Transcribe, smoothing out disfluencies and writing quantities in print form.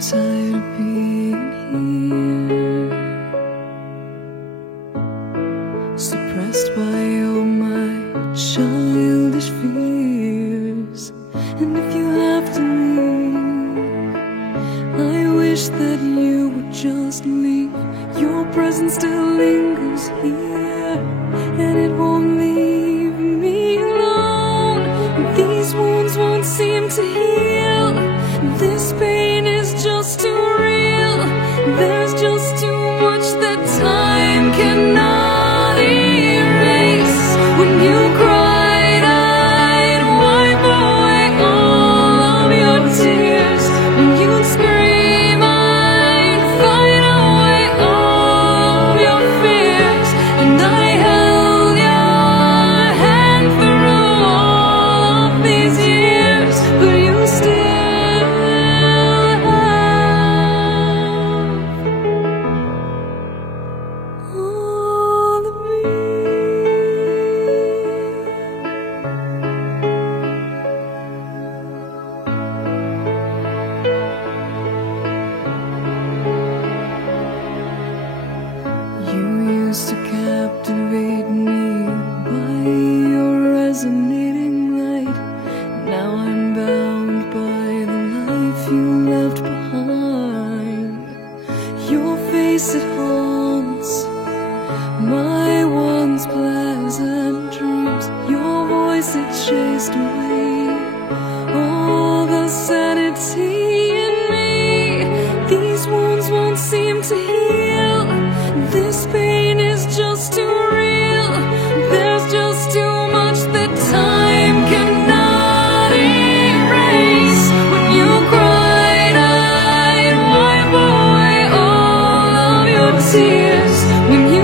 tired of being here, suppressed by all my childish fears. And if you have to leave, I wish that you would just leave. Your presence still lingers here, and it won't leave me alone. These wounds won't seem to heal. This pain is just too real. There's just too much that time cannot erase. When you cried, I'd wipe away all of your tears. When you'd scream, I'd fight away all of your fears. And I held your hand through all of these years, but you still used to captivate me by your resonating light. Now I'm bound by the life you left behind. Your face, it haunts my once pleasant dreams. Your voice, it chased away all the sanity in me. These wounds won't seem to heal. This pain is just too real. There's just too much that time cannot erase. When you cried, I'd wipe away all of your tears. When you